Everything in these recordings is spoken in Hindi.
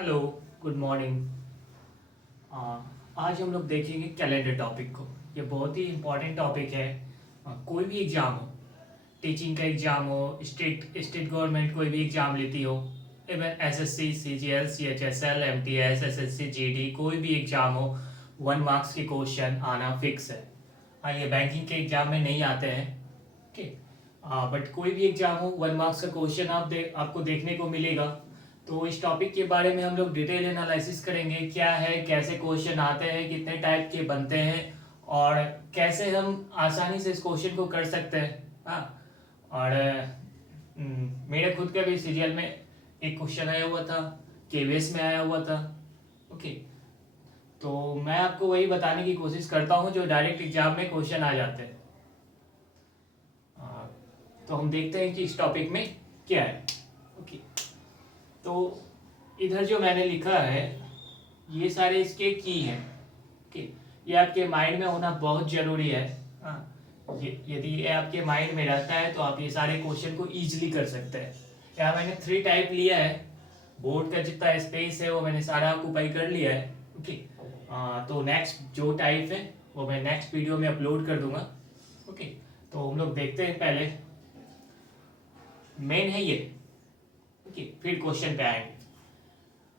Hello, good morning. आज हम लोग देखेंगे कैलेंडर टॉपिक को। ये बहुत ही इम्पोर्टेंट टॉपिक है। कोई भी एग्ज़ाम हो, टीचिंग का एग्ज़ाम हो, स्टेट गवर्नमेंट कोई भी एग्ज़ाम लेती हो, even SSC, CGL, CHSL, MTS, SSC, GD, कोई भी एग्ज़ाम हो, 1 मार्क्स के क्वेश्चन आना फिक्स है। हाँ, ये बैंकिंग के एग्ज़ाम में नहीं आते हैं, ठीक। बट कोई भी एग्ज़ाम हो, 1 मार्क्स का क्वेश्चन आपको देखने को मिलेगा। तो इस टॉपिक के बारे में हम लोग डिटेल एनालिसिस करेंगे, क्या है, कैसे क्वेश्चन आते हैं, कितने टाइप के बनते हैं और कैसे हम आसानी से इस क्वेश्चन को कर सकते हैं। हाँ, और मेरे खुद का भी सीजीएल में एक क्वेश्चन आया हुआ था, केवीएस में आया हुआ था। ओके, तो मैं आपको वही बताने की कोशिश करता हूँ जो डायरेक्ट एग्जाम में क्वेश्चन आ जाते हैं। तो हम देखते हैं कि इस टॉपिक में क्या है। ओके, तो इधर जो मैंने लिखा है ये सारे इसके की हैं। ओके, ये आपके माइंड में होना बहुत ज़रूरी है। हाँ, यदि ये आपके माइंड में रहता है तो आप ये सारे क्वेश्चन को ईजिली कर सकते हैं। यहाँ मैंने 3 टाइप लिया है। बोर्ड का जितना स्पेस है वो मैंने सारा ऑक्यूपाई कर लिया है। ओके, तो नेक्स्ट जो टाइप है वो मैं नेक्स्ट वीडियो में अपलोड कर दूंगा। ओके, तो हम लोग देखते हैं। पहले मेन है ये। ओके, फिर क्वेश्चन पे आएंगे।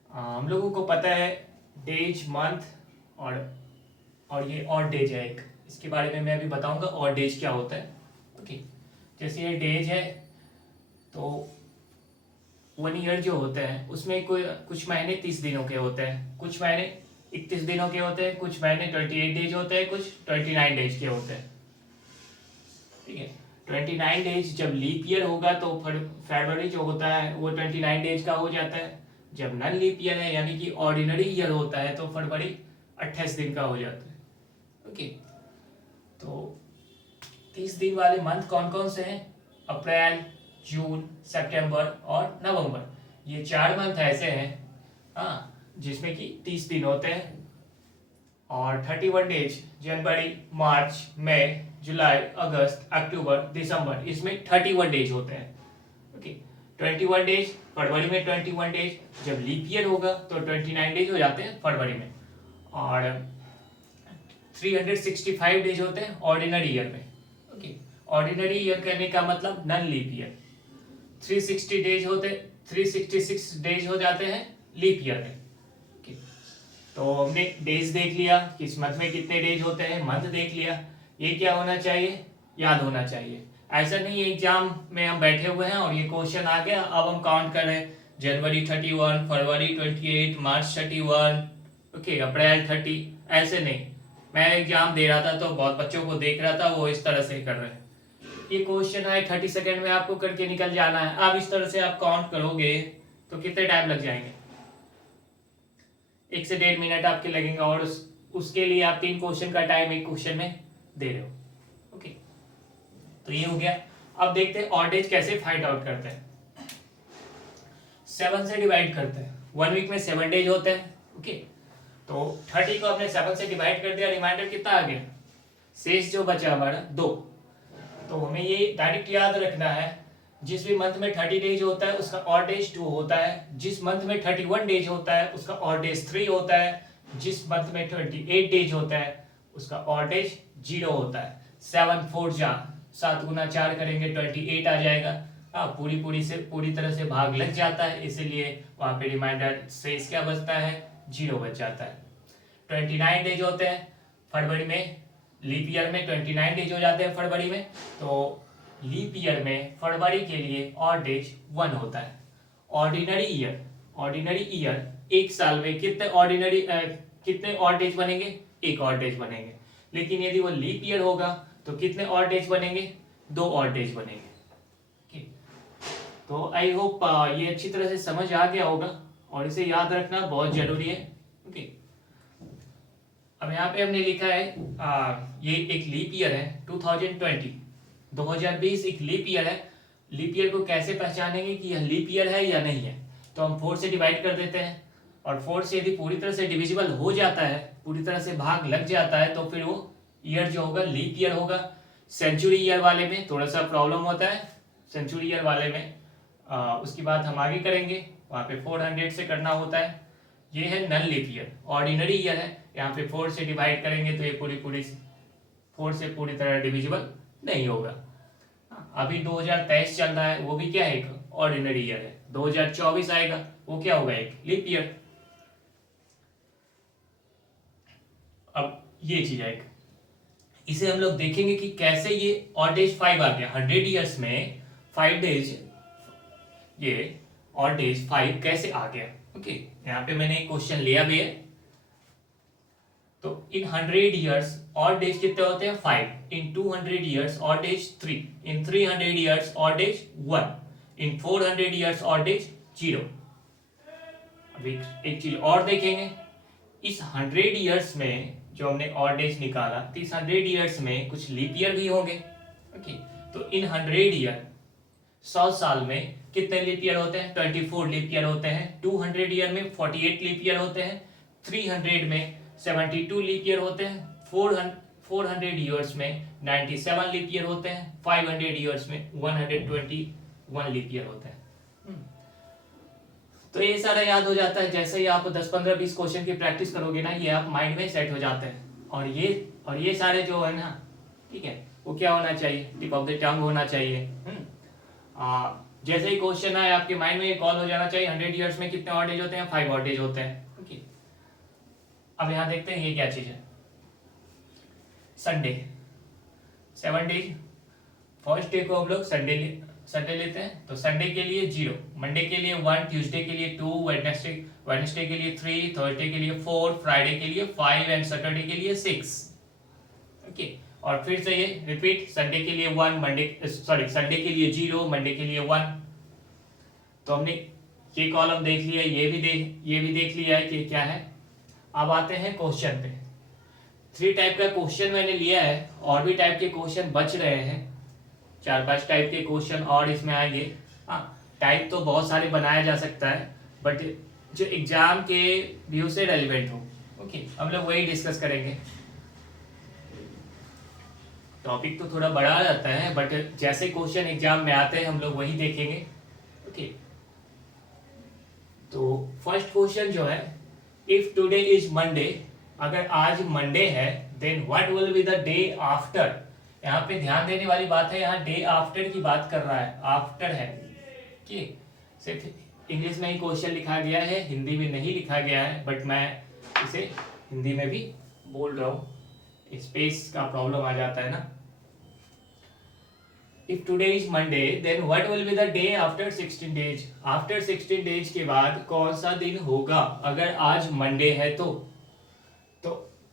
हम लोगों को पता है डेज, मंथ और ये और डेज है एक, इसके बारे में मैं अभी बताऊंगा और डेज क्या होता है। ओके, जैसे ये डेज है तो 1 ईयर जो होता है उसमें कोई कुछ महीने 30 दिनों के होते हैं, कुछ महीने 31 दिनों के होते हैं, कुछ महीने 28 डेज होते हैं, कुछ 29 डेज के होते हैं। ठीक है, 29 डेज जब लीप ईयर होगा तो फरवरी जो होता है वो 29 डेज का हो जाता है। जब नन लीप ईयर है यानी कि ऑर्डिनरी ईयर होता है तो फरवरी 28 दिन का हो जाता है। ओके, तो 30 दिन वाले मंथ कौन कौन से हैं? अप्रैल, जून, सितंबर और नवंबर। ये 4 मंथ ऐसे हैं, हाँ, जिसमें कि 30 दिन होते हैं। और 31 डेज जनवरी, मार्च, मई, जुलाई, अगस्त, अक्टूबर, दिसंबर, इसमें 31 डेज होते हैं। ओके, 21 डेज फरवरी में, 21 डेज जब लीप ईयर होगा तो 29 डेज हो जाते हैं फरवरी में। और 365 डेज होते हैं ऑर्डिनरी ईयर में। ओके, ऑर्डिनरी ईयर कहने का मतलब नन लीप ईयर। 360 डेज होते 366 डेज हो जाते हैं लीप ईयर में। ओके, तो हमने डेज देख लिया, किस मंथ में कितने डेज होते हैं, मंथ देख लिया। ये क्या होना चाहिए? याद होना चाहिए। ऐसा नहीं है एग्जाम में हम बैठे हुए हैं और ये क्वेश्चन आ गया, अब हम काउंट कर रहे हैं जनवरी 31, फरवरी 28, मार्च 31, ओके, अप्रैल 30। ऐसे नहीं। मैं एग्जाम दे रहा था तो बहुत बच्चों को देख रहा था वो इस तरह से कर रहे हैं। ये क्वेश्चन है 30 सेकेंड में आपको करके निकल जाना है। अब इस तरह से आप काउंट करोगे तो कितने टाइम लग जाएंगे? 1 से 1.5 मिनट आपके लगेंगे और उसके लिए आप 3 क्वेश्चन का टाइम एक क्वेश्चन में दे रहे हो। ओके, तो ये हो गया। अब देखते हैं ऑड डेज कैसे फाइंड आउट करते हैं। 7 से डिवाइड करते हैं। 1 वीक में 7 डेज होते हैं। ओके, तो 30 को आपने 7 से डिवाइड कर दिया, रिमाइंडर कितना आ गया? शेष जो बचा हमारा 2। तो हमें ये डायरेक्ट याद रखना है, जिस भी मंथ में 30 डेज होता है उसका ऑड डेज 2 होता है, जिस मंथ में 31 डेज होता है उसका ऑड डेज 3 होता है, जिस मंथ में 28 डेज होता है उसका ऑड डेज 0 होता है। 7 4 जा 7 गुना 4 करेंगे 28 आ जाएगा। हाँ, पूरी तरह से भाग लग जाता है, इसीलिए वहाँ पे रिमाइंडर शेष क्या बचता है? 0 बच जाता है। 29 डेज होते हैं फरवरी में, लीप ईयर में 29 डेज हो जाते हैं फरवरी में। तो लीप ईयर में फरवरी के लिए ऑड डेज 1 होता है। ऑर्डिनरी ईयर एक साल में कितने ऑड डेज बनेंगे? एक ऑड डेज बनेंगे। लेकिन यदि वो लीप ईयर होगा तो कितने ऑड डेज बनेंगे? 2 ऑड डेज बनेंगे। Okay. तो आई होप ये अच्छी तरह से समझ आ गया होगा और इसे याद रखना बहुत जरूरी है। ओके, अब यहाँ पे हमने लिखा है ये एक लीप ईयर है 2020, 2020 एक लीप ईयर है। लीप ईयर को कैसे पहचानेंगे कि यह लीप ईयर है या नहीं है? तो हम 4 से डिवाइड कर देते हैं और 4 से यदि पूरी तरह से डिविजिबल हो जाता है, पूरी तरह से भाग लग जाता है तो फिर वो ईयर जो होगा लीप ईयर होगा। सेंचुरी ईयर वाले में थोड़ा सा प्रॉब्लम होता है। सेंचुरी ईयर वाले में उसकी बात हम आगे करेंगे, वहाँ पे 400 से करना होता है। ये है non leap year, ordinary year है, यहाँ पे 4 से डिवाइड करेंगे तो ये पूरी पूरी 4 से पूरी तरह डिविजिबल नहीं होगा। अभी 2023 चल रहा है, वो भी क्या है, एक ऑर्डिनरी ईयर है। 2024 आएगा, वो क्या होगा, एक लीप ईयर। अब ये चीज है, इसे हम लोग देखेंगे कि कैसे ये ऑड डेज 5 आ गया 100 ईयर्स में 5 डेज, ये ऑड डेज 5 कैसे आ गया। ओके, यहाँ पे मैंने एक क्वेश्चन लिया भी है। तो इन 100 ईयर्स ऑड डेज कितने होते हैं, 5। इन 200 ईयर्स ऑड डेज 3। इन 300 ईयर्स ऑड डेज 1। इन 400 ईयर्स ऑड डेज 0। अभी एक चीज और देखेंगे, इस 100 ईयर्स में जो हमने ऑड डेज निकाला, तो इस 100 ईयर्स में कुछ लीप ईयर भी होंगे। ओके, तो इन 100 ईयर 100 साल में कितने लीप ईयर होते हैं, 24 लीप ईयर होते हैं। 200 ईयर में 48 लीप ईयर होते हैं। 300 में 72 लीप ईयर होते हैं। 400 ईयर्स में 97 लीप ईयर होते हैं। 500 ईयर्स में 121 लीप ईयर होते हैं। तो ये सारा याद हो जाता है, जैसे ही आप 10 15 20 क्वेश्चन की प्रैक्टिस करोगे ना, ये आप माइंड में सेट हो जाते हैं। और ये सारे जो है ना, ठीक है, वो क्या होना चाहिए, टिप ऑफ द टंग होना चाहिए। जैसे ही क्वेश्चन आए आपके माइंड में ये कॉल हो जाना चाहिए, 100 ईयर्स में कितने ऑड डेज होते हैं, 5 ऑड डेज होते हैं। ओके, अब यहाँ देखते हैं ये क्या चीज है। संडे 7 डेज, फर्स्ट डे को हम लोग संडे लेते हैं, तो संडे के लिए 0, मंडे के लिए 1, ट्यूसडे के लिए 2, वेडनेसडे के लिए 3, थर्सडे के लिए 4, फ्राइडे के लिए 5 एंड सैटरडे के लिए 6। ओके, और फिर से ये रिपीट, संडे के लिए 1, संडे के लिए 0, मंडे के लिए 1। तो हमने ये कॉलम देख लिया, ये भी देख लिया है कि क्या है। अब आते हैं क्वेश्चन पे। 3 टाइप का क्वेश्चन मैंने लिया है, और भी टाइप के क्वेश्चन बच रहे हैं। 4-5 टाइप के क्वेश्चन और इसमें आएंगे। हाँ, टाइप तो बहुत सारे बनाया जा सकता है, बट जो एग्जाम के व्यू से रेलिवेंट हो, ओके, हम लोग वही डिस्कस करेंगे। टॉपिक तो थोड़ा बड़ा आ जाता है, बट जैसे क्वेश्चन एग्जाम में आते हैं हम लोग वही देखेंगे। ओके, तो फर्स्ट क्वेश्चन जो है, इफ टुडे इज मंडे, अगर आज मंडे है, then what will be the day after. यहाँ पे ध्यान देने वाली बात है, यहाँ डे आफ्टर की बात कर रहा है, आफ्टर है कि सिर्फ इंग्लिश में ही क्वेश्चन लिखा गया है, हिंदी में नहीं लिखा गया है, बट मैं इसे हिंदी में भी बोल रहा हूँ, स्पेस का प्रॉब्लम आ जाता है ना। If today is Monday, then what will be the day after 16 days. After 16 days के बाद कौन सा दिन होगा अगर आज मंडे है तो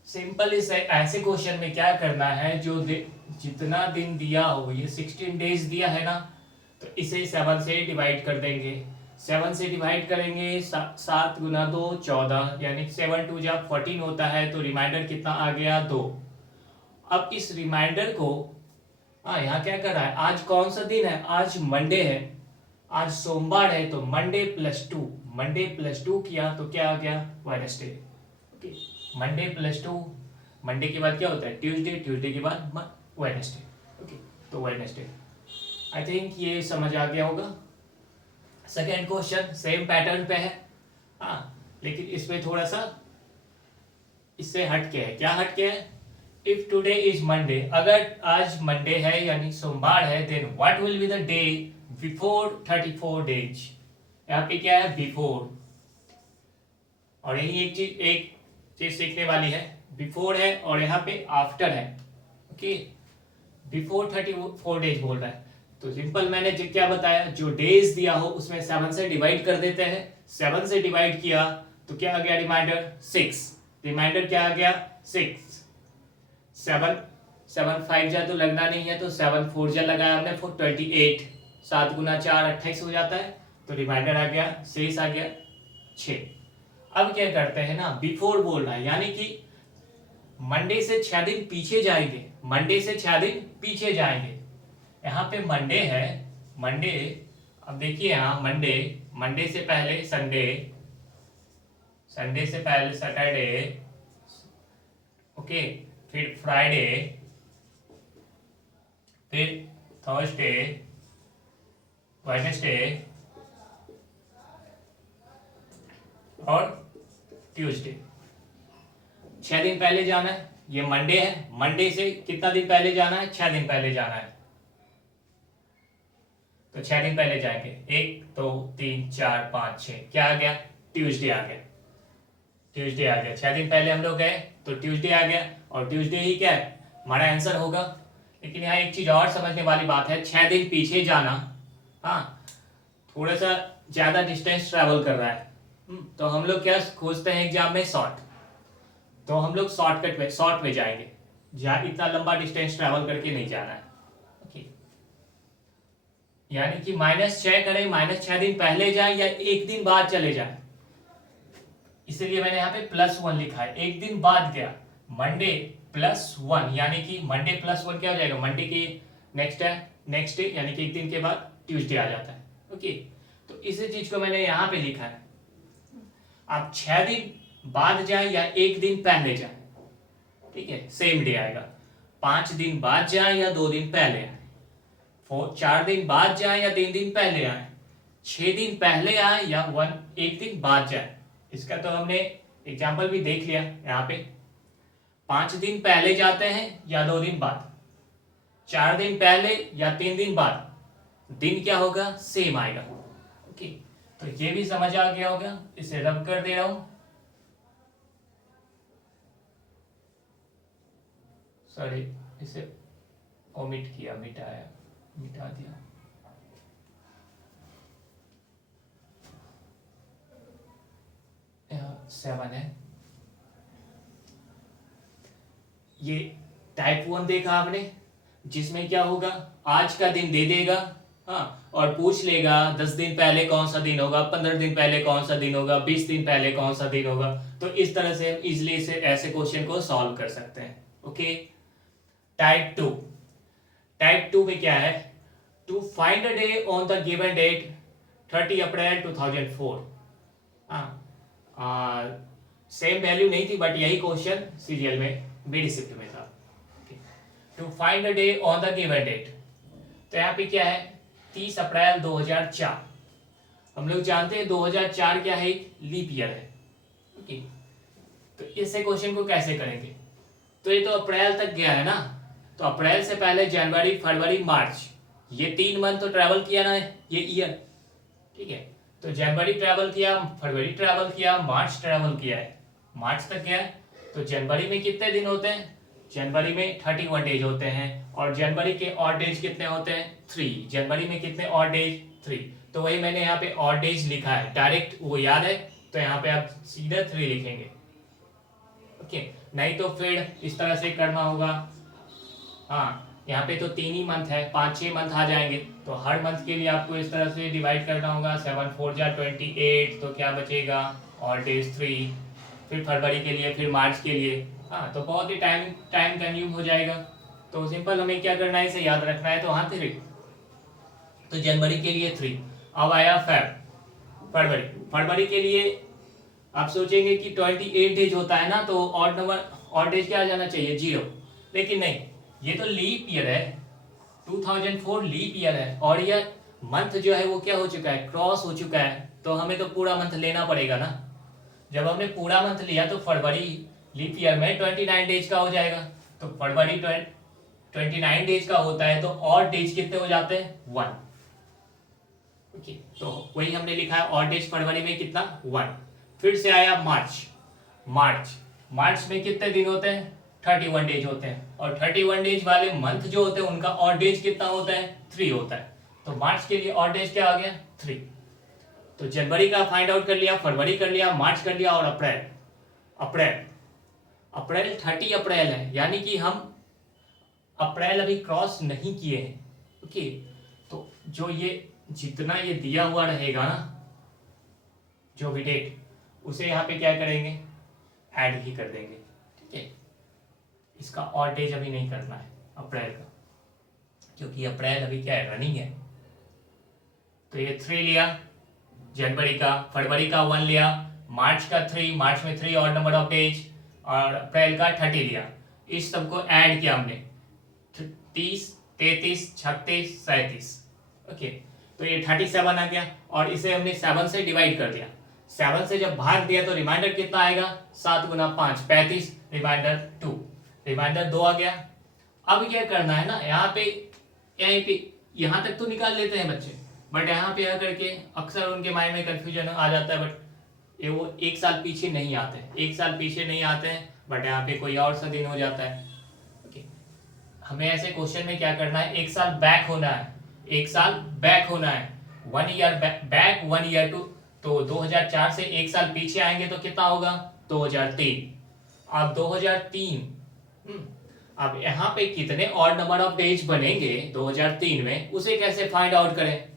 सिंपल इस ऐसे क्वेश्चन में क्या करना है, जो जितना दिन दिया हो, ये 16 डेज दिया है ना, तो इसे 7 से डिवाइड कर देंगे। 7 से डिवाइड करेंगे, 7 गुना 2 14, यानी 7 2 जा 14 होता है, तो रिमाइंडर कितना आ गया, 2। अब इस रिमाइंडर को, हाँ, यहाँ क्या कर रहा है, आज कौन सा दिन है, आज मंडे है, आज सोमवार है, तो मंडे प्लस टू किया तो क्या आ गया, Wednesday. Okay, Monday plus 2, Monday के बाद क्या होता है, ट्यूसडे के बाद वेडनेसडे। ओके, तो वेडनेसडे। आई थिंक ये समझ आ गया होगा। सेकेंड क्वेश्चन सेम पैटर्न पे है, हाँ, लेकिन इसमें थोड़ा सा इससे हट के है। क्या हट के है, इफ टुडे इज मंडे, अगर आज मंडे है यानी सोमवार है, then what will be the day before 34 days. यहाँ पे क्या है, बिफोर, और यही एक चीज सीखने वाली है, बिफोर है और यहाँ पे आफ्टर है। ओके, बिफोर 34 डेज बोल रहा है, तो सिंपल मैंने जो क्या बताया, जो डेज दिया हो उसमें 7 से डिवाइड कर देते हैं। 7 से डिवाइड किया तो क्या आ गया, रिमाइंडर 6। रिमाइंडर क्या आ गया, 6। 7 5 जा तो लगना नहीं है, तो 7 4 जा लगाया हमने 28। 7 गुना 4 28 हो जाता है, तो रिमाइंडर आ गया, शेष आ गया 6। अब क्या करते हैं ना, बिफोर बोल रहा है, यानी कि मंडे से 6 दिन पीछे जाएंगे, मंडे से 6 दिन पीछे जाएंगे। यहाँ पे मंडे है, मंडे, अब देखिए यहाँ मंडे से पहले संडे, संडे से पहले सैटरडे, ओके, फिर फ्राइडे, फिर थर्सडे, वेडनेसडे और ट्यूसडे। 6 दिन पहले जाना है, ये मंडे है, मंडे से कितना दिन पहले जाना है, 6 दिन पहले जाना है। तो 6 दिन पहले जाएंगे, 1 2 3 4 5 6, क्या आ गया, ट्यूसडे आ गया, ट्यूसडे आ गया। 6 दिन पहले हम लोग गए तो ट्यूसडे आ गया, और ट्यूसडे ही क्या है हमारा आंसर होगा। लेकिन यहाँ एक चीज और समझने वाली बात है, 6 दिन पीछे जाना, हाँ थोड़ा सा ज्यादा डिस्टेंस ट्रैवल कर रहा है। तो हम लोग क्या खोजते हैं एग्जाम में, शॉर्ट। तो हम लोग शॉर्ट में जाएंगे, जहाँ इतना लंबा डिस्टेंस ट्रैवल करके नहीं जाना है। ओके, यानी कि -6 करें, -6 दिन पहले जाए या एक दिन बाद चले जाए, इसलिए मैंने यहाँ पे +1 लिखा है। एक दिन बाद गया, मंडे +1, यानी कि मंडे +1 क्या हो जाएगा, मंडे के नेक्स्ट डे यानी कि एक दिन के बाद ट्यूसडे आ जाता है। ओके, तो इसी चीज को मैंने यहाँ पे लिखा है। आप 6 दिन बाद जाए या एक दिन पहले जाए, ठीक है, सेम डे आएगा। 5 दिन बाद जाए या 2 दिन पहले आए, 4 दिन बाद जाए या 3 दिन पहले आए, 6 दिन पहले आए या एक दिन बाद जाए। इसका तो हमने एग्जाम्पल भी देख लिया यहाँ पे। 5 दिन पहले जाते हैं या 2 दिन बाद, 4 दिन पहले या 3 दिन बाद, दिन क्या होगा, सेम आएगा। ओके, तो ये भी समझ आ गया होगा, इसे रब कर दे रहा हूं। सॉरी, इसे ओमिट किया, मिटा दिया। यहाँ 7 है। ये टाइप 1 देखा आपने, जिसमें क्या होगा, आज का दिन दे देगा, हाँ, और पूछ लेगा 10 दिन पहले कौन सा दिन होगा, 15 दिन पहले कौन सा दिन होगा, 20 दिन पहले कौन सा दिन होगा। तो इस तरह से हम इजिली से ऐसे क्वेश्चन को सॉल्व कर सकते हैं। ओके, टाइप 2 में क्या है, to find a day on the given date 30 April 2004। Same value नहीं थी, बट यही क्वेश्चन सीरियल में मेरी शिफ्ट में था। To find a day on the given date, तो यहाँ पे क्या है, 30 अप्रैल 2004। हम लोग जानते हैं 2004 क्या है, लीप ईयर है। ओके, तो इससे क्वेश्चन को कैसे करेंगे, तो ये तो अप्रैल तक गया है ना, तो अप्रैल से पहले जनवरी फरवरी मार्च, ये 3 मंथ तो ट्रैवल किया ना, ये ईयर, ठीक है। तो जनवरी ट्रैवल किया, फरवरी ट्रैवल किया, मार्च ट्रैवल किया है, मार्च तक गया है। तो जनवरी में कितने दिन होते हैं, जनवरी में 31 डेज होते हैं, और जनवरी के ऑड डेज कितने होते हैं, 3। जनवरी में कितने ऑड डेज, 3। तो वही मैंने यहाँ पे ऑड डेज लिखा है, डायरेक्ट वो याद है, तो यहाँ पे आप सीधा 3 लिखेंगे। ओके, नहीं तो फिर इस तरह से करना होगा। हाँ, यहाँ पे तो 3 ही मंथ है, 5-6 मंथ आ जाएंगे, तो हर मंथ के लिए आपको इस तरह से डिवाइड करना होगा। 7 4 जा 28, तो क्या बचेगा, और डेज 3, फिर फरवरी के लिए, फिर मार्च के लिए। हाँ, तो बहुत ही टाइम कंज्यूम हो जाएगा। तो सिंपल हमें क्या करना है, इसे याद रखना है। तो हाँ 3, तो जनवरी के लिए 3। अब आया फरवरी के लिए आप सोचेंगे कि 28 डेज होता है ना, तो ऑड डेज क्या आ जाना चाहिए, 0। लेकिन नहीं, ये तो लीप ईयर है, 2004 लीप ईयर है, और ये मंथ जो है वो क्या हो चुका है, क्रॉस हो चुका है। तो हमें तो पूरा मंथ लेना पड़ेगा ना। जब हमने पूरा मंथ लिया तो फरवरी लीप ईयर में 29 डेज का हो जाएगा। तो फरवरी 29 डेज का होता है, तो ऑड डेज कितने हो जाते हैं, 1। ओके, तो वही हमने लिखा है, ऑड डेज फरवरी में कितना, 1। फिर से आया मार्च में कितने दिन होते हैं, 31 डेज होते हैं, और 31 डेज वाले मंथ जो होते हैं उनका ऑड डेज कितना होता है, 3 होता है। तो मार्च के लिए ऑड डेज क्या आ गया, 3। तो जनवरी का फाइंड आउट कर लिया, फरवरी कर लिया, मार्च कर लिया, और अप्रैल 30 अप्रैल है, यानी कि हम अप्रैल अभी क्रॉस नहीं किए हैं। ओके, तो जो ये जितना ये दिया हुआ रहेगा ना, जो भी डेट, उसे यहाँ पे क्या करेंगे, ऐड ही कर देंगे। ठीक है, इसका ऑड डेज अभी नहीं करना है अप्रैल का, क्योंकि अप्रैल अभी क्या है, रनिंग है। तो ये 3 लिया जनवरी का, फरवरी का 1 लिया, मार्च का 3, मार्च में 3 ऑड नंबर ऑफ डेज, और अप्रैल का 30 लिया। इस सबको ऐड किया हमने, 30 33 36 37। ओके, तो ये 37 आ गया, और इसे हमने 7 से डिवाइड कर दिया। 7 से जब भाग दिया तो रिमाइंडर कितना आएगा, 7 गुना 5 35, रिमाइंडर 2, रिमाइंडर 2 आ गया। अब क्या करना है ना, यहाँ पे यहीं पे यहाँ तक तो निकाल लेते हैं बच्चे, बट यहाँ पे आकर के अक्सर उनके माइंड में कंफ्यूजन आ जाता है, बट ये वो एक साल पीछे नहीं आते, एक साल पीछे नहीं आते हैं, बट यहाँ पे कोई और सा दिन हो जाता है। ओके, हमें ऐसे क्वेश्चन में क्या करना है, एक साल बैक होना है, एक साल बैक होना है, 1 ईयर बैक 1 ईयर टू, तो 2004 से एक साल पीछे आएंगे तो कितना होगा, 2003। अब 2003, अब यहाँ पे कितने ऑड नंबर ऑफ डेज बनेंगे 2003 में, उसे कैसे फाइंड आउट करें,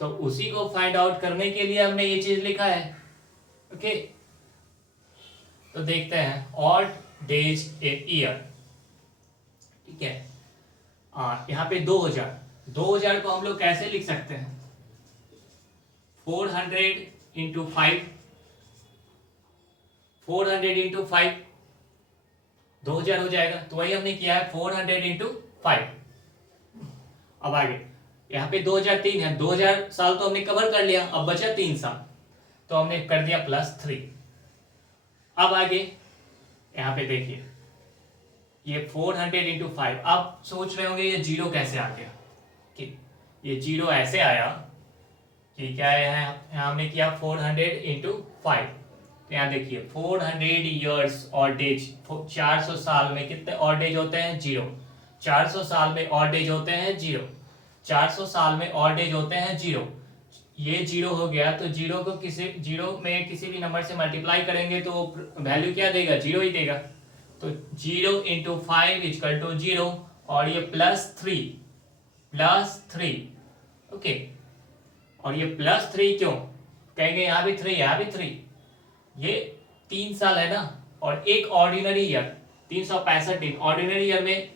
तो उसी को फाइंड आउट करने के लिए हमने ये चीज लिखा है। ओके, तो देखते हैं ऑड डेज इन ईयर। ठीक है, यहाँ पे 2000 को हम लोग कैसे लिख सकते हैं, 400 इंटू 5, 400 इंटू 5 2000 हो जाएगा, तो वही हमने किया है 400 इंटू 5। अब आगे यहाँ पे 2003 है, 2000 साल तो हमने कवर कर लिया, अब बचा 3 साल, तो हमने कर दिया +3। अब आगे यहाँ पे देखिए ये 400 इंटू 5, आप सोच रहे होंगे ये जीरो कैसे आ गया, कि ये जीरो ऐसे आया कि क्या है, यहाँ हमने किया 400 इंटू 5, तो यहाँ देखिए 400 ईयर्स और डेज, 400 साल में कितने और डेज होते हैं, 0, 400 साल में और डेज होते हैं 0, 400 साल में और डेज होते हैं 0, ये 0 हो गया, तो 0 को जीरो में किसी भी नंबर से मल्टीप्लाई करेंगे तो वैल्यू क्या देगा, 0 ही देगा, तो 0 इंटू 5 इक्वल टू 0, और ये +3, ओके, और ये +3 क्यों कहेंगे, यहाँ भी 3, यहाँ भी 3, ये 3 साल है ना, और एक ऑर्डिनरी ईयर 365 दिन, ऑर्डिनरी ईयर में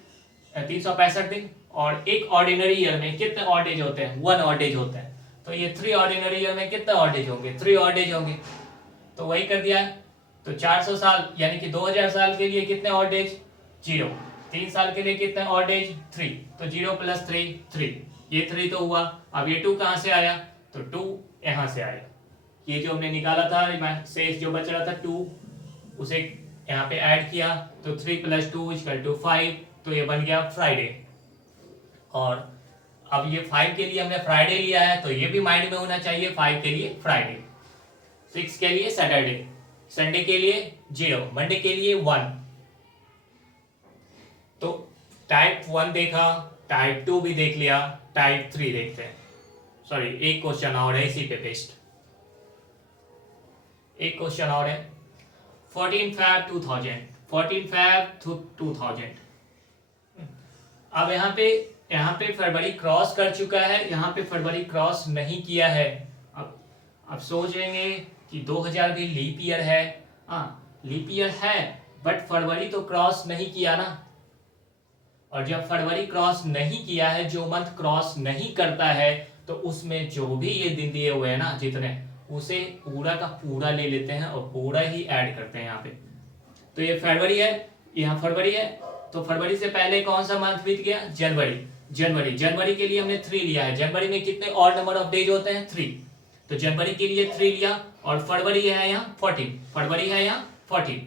365 दिन, और एक ऑर्डिनरी ईयर में कितने ऑड डेज होते हैं, 1 ऑड डेज होते हैं, तो ये 3 ऑर्डिनरी ईयर में कितने ऑड डेज होंगे, 3 ऑड डेज होंगे, तो वही कर दिया है। तो 400 साल यानी कि 2000 साल के लिए कितने ऑड डेज, 0, 3 साल के लिए कितने ऑड डेज, 3, तो 0 + 3 3, ये 3 तो हुआ। अब ये 2 कहाँ से आया, तो 2 यहाँ से आया, ये जो हमने निकाला था शेष जो बच रहा था 2, उसे यहाँ पे ऐड किया, तो 3 + 2 = 5, तो ये बन गया फ्राइडे। और अब ये 5 के लिए हमने फ्राइडे लिया है, तो ये भी माइंड में होना चाहिए, 5 के लिए फ्राइडे, 6 के लिए सैटरडे, संडे के लिए 0, मंडे के लिए 1। तो टाइप 1 देखा, टाइप 2 भी देख लिया, टाइप 3 देखते हैं। सॉरी, एक क्वेश्चन और है इसी पे बेस्ड, एक क्वेश्चन और है, 14 Feb 2000। अब यहाँ पे फरवरी क्रॉस कर चुका है, यहाँ पे फरवरी क्रॉस नहीं किया है। अब सोचेंगे कि 2000 भी लीप ईयर है, हाँ लीप ईयर है, बट फरवरी तो क्रॉस नहीं किया ना, और जब फरवरी क्रॉस नहीं किया है, जो मंथ क्रॉस नहीं करता है, तो उसमें जो भी ये दिन दिए हुए हैं ना जितने, उसे पूरा का पूरा ले लेते हैं और पूरा ही ऐड करते हैं यहाँ पे। तो ये फरवरी है, यहाँ फरवरी है, तो फरवरी से पहले कौन सा मंथ बीत गया, जनवरी के लिए हमने 3 लिया है। जनवरी में कितने ऑड नंबर ऑफ डेज होते हैं, 3, तो जनवरी के लिए 3 लिया, और फरवरी है यहाँ 14, फरवरी है यहाँ 14,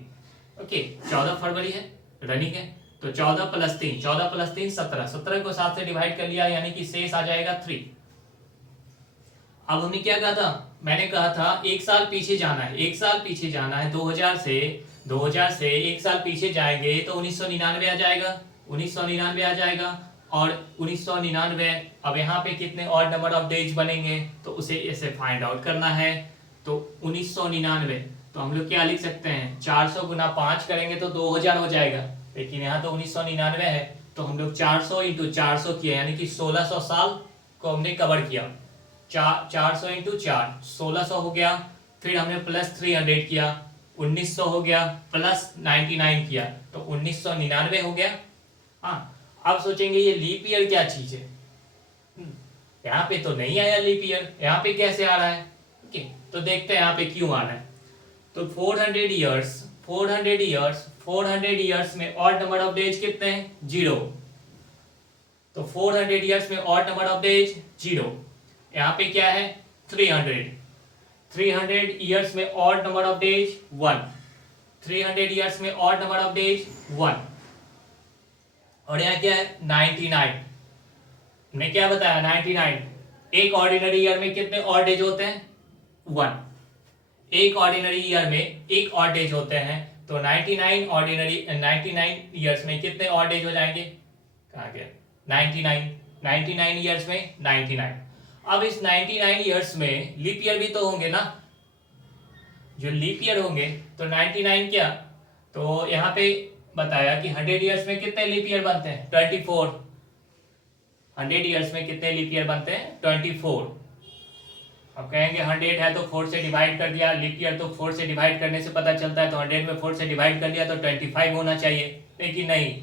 ओके, 14 फरवरी है, रनिंग है, तो 14 + 3, 14 + 3 17, 17 को 7 से डिवाइड कर लिया, यानी कि शेष आ जाएगा 3। अब हमने क्या कहा था, मैंने कहा था एक साल पीछे जाना है, एक साल पीछे जाना है, 2000 से एक साल पीछे जाएंगे तो 1999 आ जाएगा, 1999 आ जाएगा, और 1999 अब यहाँ पे कितने ऑड नंबर ऑफ डेज बनेंगे, तो उसे ऐसे फाइंड आउट करना है। तो 1999, तो हम लोग क्या लिख सकते हैं, 400 गुना 5 करेंगे तो 2000 हो जाएगा, लेकिन यहाँ तो 1999 है, तो हम लोग 400 × 400 किया, यानी कि 1600 साल को हमने कवर किया, 400 × 4 1600 हो गया, फिर हमने +300 किया, 1900 हो गया, +99 किया, तो 1999 हो गया। हाँ, अब सोचेंगे ये लीप ईयर क्या चीज है, यहाँ पे तो नहीं आया लीप ईयर, यहाँ पे कैसे आ रहा है, ओके, तो देखते हैं यहाँ पे क्यों आ रहा है। तो 400 ईयर्स में ऑड नंबर ऑफ डेज कितने हैं, 0, तो 400 ईयर्स में ऑड नंबर ऑफ डेज 0, यहाँ पे क्या है 300 300 ईयर्स में odd number of days 1, 300 years में ऑड नंबर ऑफ डेज 1, और यहाँ क्या है 99, मैं क्या बताया 99, एक ऑर्डिनरी ईयर में कितने ऑड डेज होते हैं 1, एक ऑर्डिनरी ईयर में एक ऑड डेज होते हैं, तो 99 ईयर्स में कितने ऑड डेज हो जाएंगे, कहाँ गया 99 ईयर्स में 99। अब इस 99 ईयर्स में लीप ईयर भी तो होंगे ना, जो लीप ईयर होंगे तो 99 क्या, तो यहाँ पे बताया कि 100 ईयर्स में कितने लीप ईयर बनते हैं 24, 100 ईयर्स में कितने लीप ईयर बनते हैं 24। अब कहेंगे 100 है तो 4 से डिवाइड कर दिया, लीप ईयर तो 4 से डिवाइड करने से पता चलता है, तो 100 में 4 से डिवाइड कर दिया तो 25 होना चाहिए, लेकिन नहीं,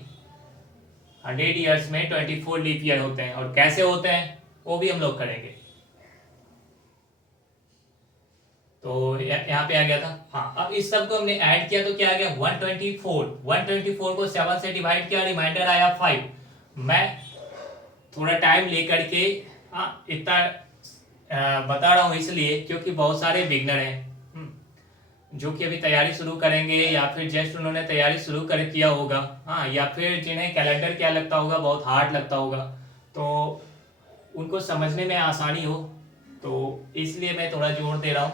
100 ईयर्स में 24 लीप ईयर होते हैं, और कैसे होते हैं वो भी हम लोग करेंगे। तो यहाँ पे आ गया था। हाँ, अब इस सब को हमने ऐड किया तो क्या आ गया 124 को 7 से डिवाइड किया, रिमाइंडर आया 5। मैं थोड़ा टाइम लेकर के इतना बता रहा हूँ इसलिए क्योंकि बहुत सारे बिगनर हैं जो कि अभी तैयारी शुरू करेंगे, या फिर जस्ट उन्होंने तैयारी शुरू कर किया होगा, हाँ, या फिर जिन्हें कैलेंडर क्या लगता होगा बहुत हार्ड लगता होगा, तो उनको समझने में आसानी हो, तो इसलिए मैं थोड़ा जोर दे रहा हूँ,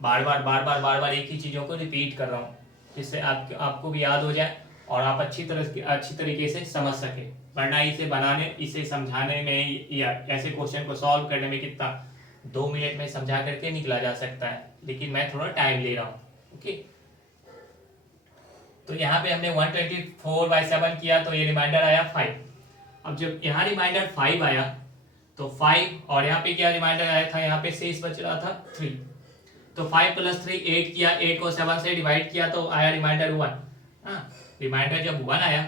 बार बार एक ही चीज़ों को रिपीट कर रहा हूँ, जिससे आपको भी याद हो जाए और आप अच्छी तरीके से समझ सके। वरना इसे बनाने, इसे समझाने में या ऐसे क्वेश्चन को सॉल्व करने में कितना 2 मिनट में समझा करके निकला जा सकता है, लेकिन मैं थोड़ा टाइम ले रहा हूँ। ओके, तो यहाँ पे हमने 124/7 किया तो ये रिमाइंडर आया 5। अब जब यहाँ रिमाइंडर 5 आया तो 5, और यहाँ पे क्या रिमाइंडर आया था, यहाँ पे शेष बच रहा था 3, तो 5 + 3 8 किया, 8 को 7 से डिवाइड किया तो आया रिमाइंडर 1। रिमाइंडर जब 1 आया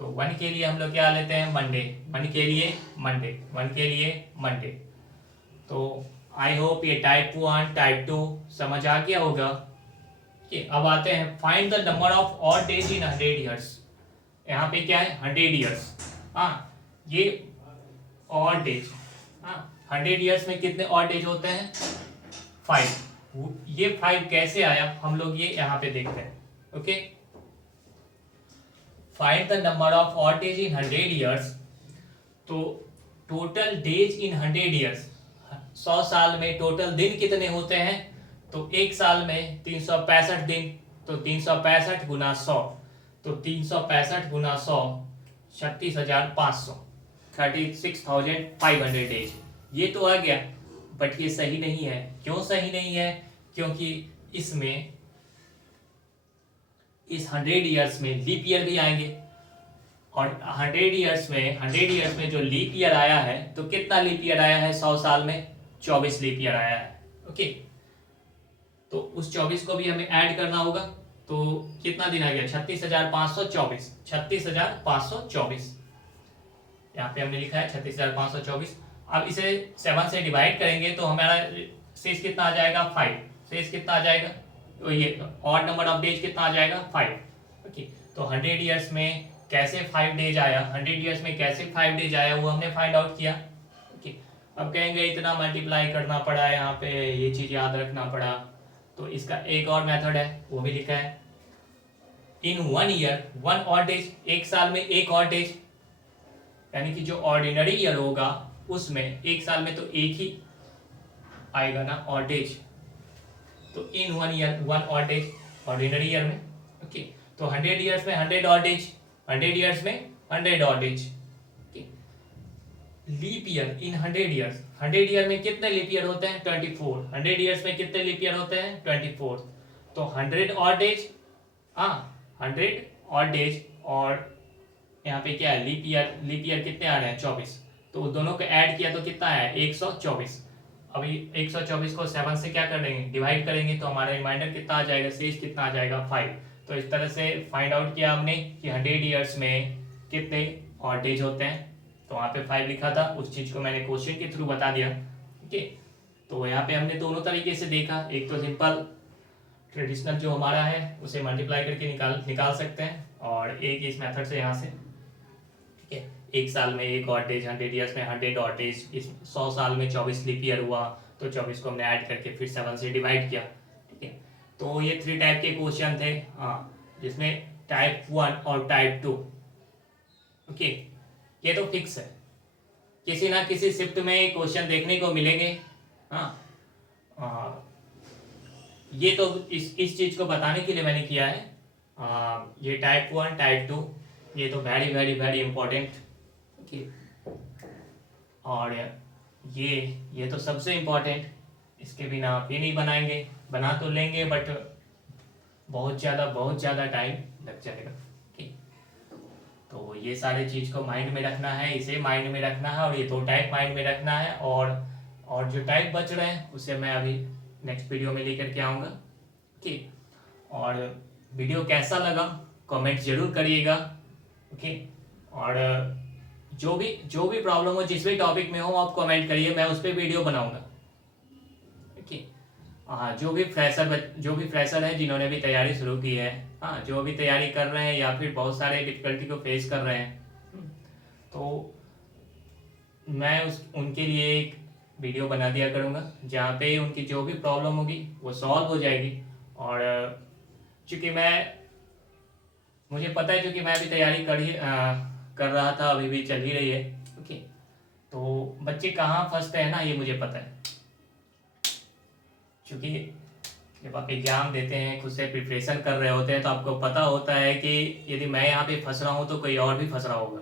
तो 1 के लिए हम लोग क्या लेते हैं मंडे, 1 के लिए मंडे। तो आई होप ये टाइप 1 टाइप 2 समझ आ गया होगा। अब आते हैं find the number of odd days in 100 years. यहाँ पे क्या है 100 ईयर्स, ये ऑड डेज, 100 ईयर्स में कितने ऑड डेज होते हैं 5। ये 5 कैसे आया हम लोग ये यहाँ पे देखते हैं। Okay, find the number of odd days in 100 years. तो टोटल डेज इन 100 ईयर्स, 100 साल में टोटल दिन कितने होते हैं, तो एक साल में 365 दिन, तो 365 गुना 100, तो 365 गुना 100 36,500, 36,500 डेज। ये तो आ गया, बट ये सही नहीं है। क्यों सही नहीं है, क्योंकि इसमें इस 100 ईयर्स में लीप ईयर भी आएंगे, और 100 ईयर्स में जो लीप ईयर आया है, तो कितना लीप ईयर आया है 100 साल में 24 लीप ईयर आया है। ओके, तो उस 24 को भी हमें ऐड करना होगा, तो कितना दिन आ गया 36,524, 36,524 यहाँ पे हमने लिखा है 36,524। अब इसे 7 से डिवाइड करेंगे तो हमारा शेष कितना आ जाएगा 5, शेष कितना आ जाएगा, तो ये ऑड नंबर ऑफ डेज कितना आ जाएगा 5। ओके, तो 100 ईयर्स में कैसे 5 डेज आया, 100 ईयर्स में कैसे 5 डेज आया वो हमने फाइंड आउट किया। ओके, अब कहेंगे इतना मल्टीप्लाई करना पड़ा, यहाँ पे ये चीज़ याद रखना पड़ा, तो इसका एक और मेथड है वो भी लिखा है। इन 1 ईयर 1 ऑड डेज, एक साल में एक ऑड डेज, यानी कि जो ऑर्डिनरी ईयर होगा उसमें एक साल में तो एक ही आएगा ना ऑड डेज, तो इन 1 year 1 odd days ordinary year में। ओके, तो 100 ईयर्स में 100 ऑड डेज, 100 ईयर्स में 100 odd days. Leap year in 100 years, 100 year में कितने लीप ईयर होते हैं 24, 100 ईयर्स में कितने लीप ईयर होते हैं 24, तो 100 ऑड डेज, 100 ऑड डेज, और यहाँ पे क्या है लीप ईयर कितने आ रहे हैं 24, तो दोनों को ऐड किया तो कितना है 124। अभी 124 को 7 से क्या करेंगे डिवाइड करेंगे, तो हमारा रिमाइंडर कितना आ जाएगा, शेष कितना आ जाएगा 5। तो इस तरह से फाइंड आउट किया हमने कि 100 ईयर्स में कितने ऑड डेज होते हैं, तो वहाँ पे 5 लिखा था, उस चीज़ को मैंने क्वेश्चन के थ्रू बता दिया। ठीक है, तो यहाँ पे हमने दोनों तरीके से देखा, एक तो सिंपल ट्रेडिशनल जो हमारा है उसे मल्टीप्लाई करके निकाल सकते हैं, और एक इस मेथड से यहाँ से। ठीक है, एक साल में एक ऑड डेज, 100 ईयर्स में 100 ऑड डेज, इस 100 साल में 24 लीप ईयर हुआ, तो 24 को हमने ऐड करके फिर 7 से डिवाइड किया। ठीक है, तो ये 3 टाइप के क्वेश्चन थे, हाँ, जिसमें टाइप 1 और टाइप 2। ओके, ये तो फिक्स है, किसी ना किसी शिफ्ट में क्वेश्चन देखने को मिलेंगे। हाँ, ये तो इस चीज़ को बताने के लिए मैंने किया है। ये टाइप 1 टाइप 2 ये तो very very very important. Okay, और ये तो सबसे इम्पोर्टेंट, इसके बिना आप ये नहीं बनाएंगे, बना तो लेंगे बट बहुत ज़्यादा टाइम लग जाएगा। ओके, तो ये सारे चीज़ को माइंड में रखना है, इसे माइंड में रखना है, और ये दो टाइप माइंड में रखना है, और जो टाइप बच रहे हैं उसे मैं अभी नेक्स्ट वीडियो में लेकर के आऊँगा। ओके, और वीडियो कैसा लगा कमेंट जरूर करिएगा। ओके, और जो भी प्रॉब्लम हो, जिस भी टॉपिक में हो, आप कमेंट करिए, मैं उस पर वीडियो बनाऊँगा। ओके, हाँ, जो भी फ्रेशर है, जिन्होंने भी तैयारी शुरू की है, हाँ, जो भी तैयारी कर रहे हैं या फिर बहुत सारे डिफिकल्टी को फेस कर रहे हैं, तो मैं उनके लिए एक वीडियो बना दिया करूँगा, जहाँ पे उनकी जो भी प्रॉब्लम होगी वो सॉल्व हो जाएगी। और चूँकि मुझे पता है, क्योंकि मैं भी तैयारी कर रहा था, अभी भी चल ही रही है। ओके, तो बच्चे कहाँ फंसते हैं ना, ये मुझे पता है, क्योंकि जब आप एग्ज़ाम देते हैं, खुद से प्रिपरेशन कर रहे होते हैं, तो आपको पता होता है कि यदि मैं यहाँ पे फंस रहा हूँ तो कोई और भी फंस रहा होगा।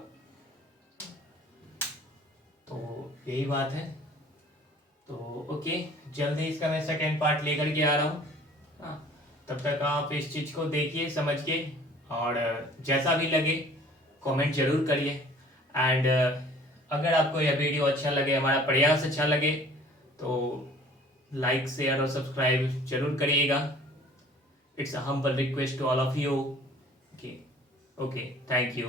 तो यही बात है। तो ओके, जल्दी इसका मैं सेकेंड पार्ट लेकर के आ रहा हूँ। हाँ, तब तक आप इस चीज़ को देखिए, समझिए, और जैसा भी लगे कमेंट जरूर करिए। एंड अगर आपको यह वीडियो अच्छा लगे, हमारा प्रयास अच्छा लगे, तो लाइक शेयर और सब्सक्राइब जरूर करिएगा। It's a humble request to all of you. Okay, thank you.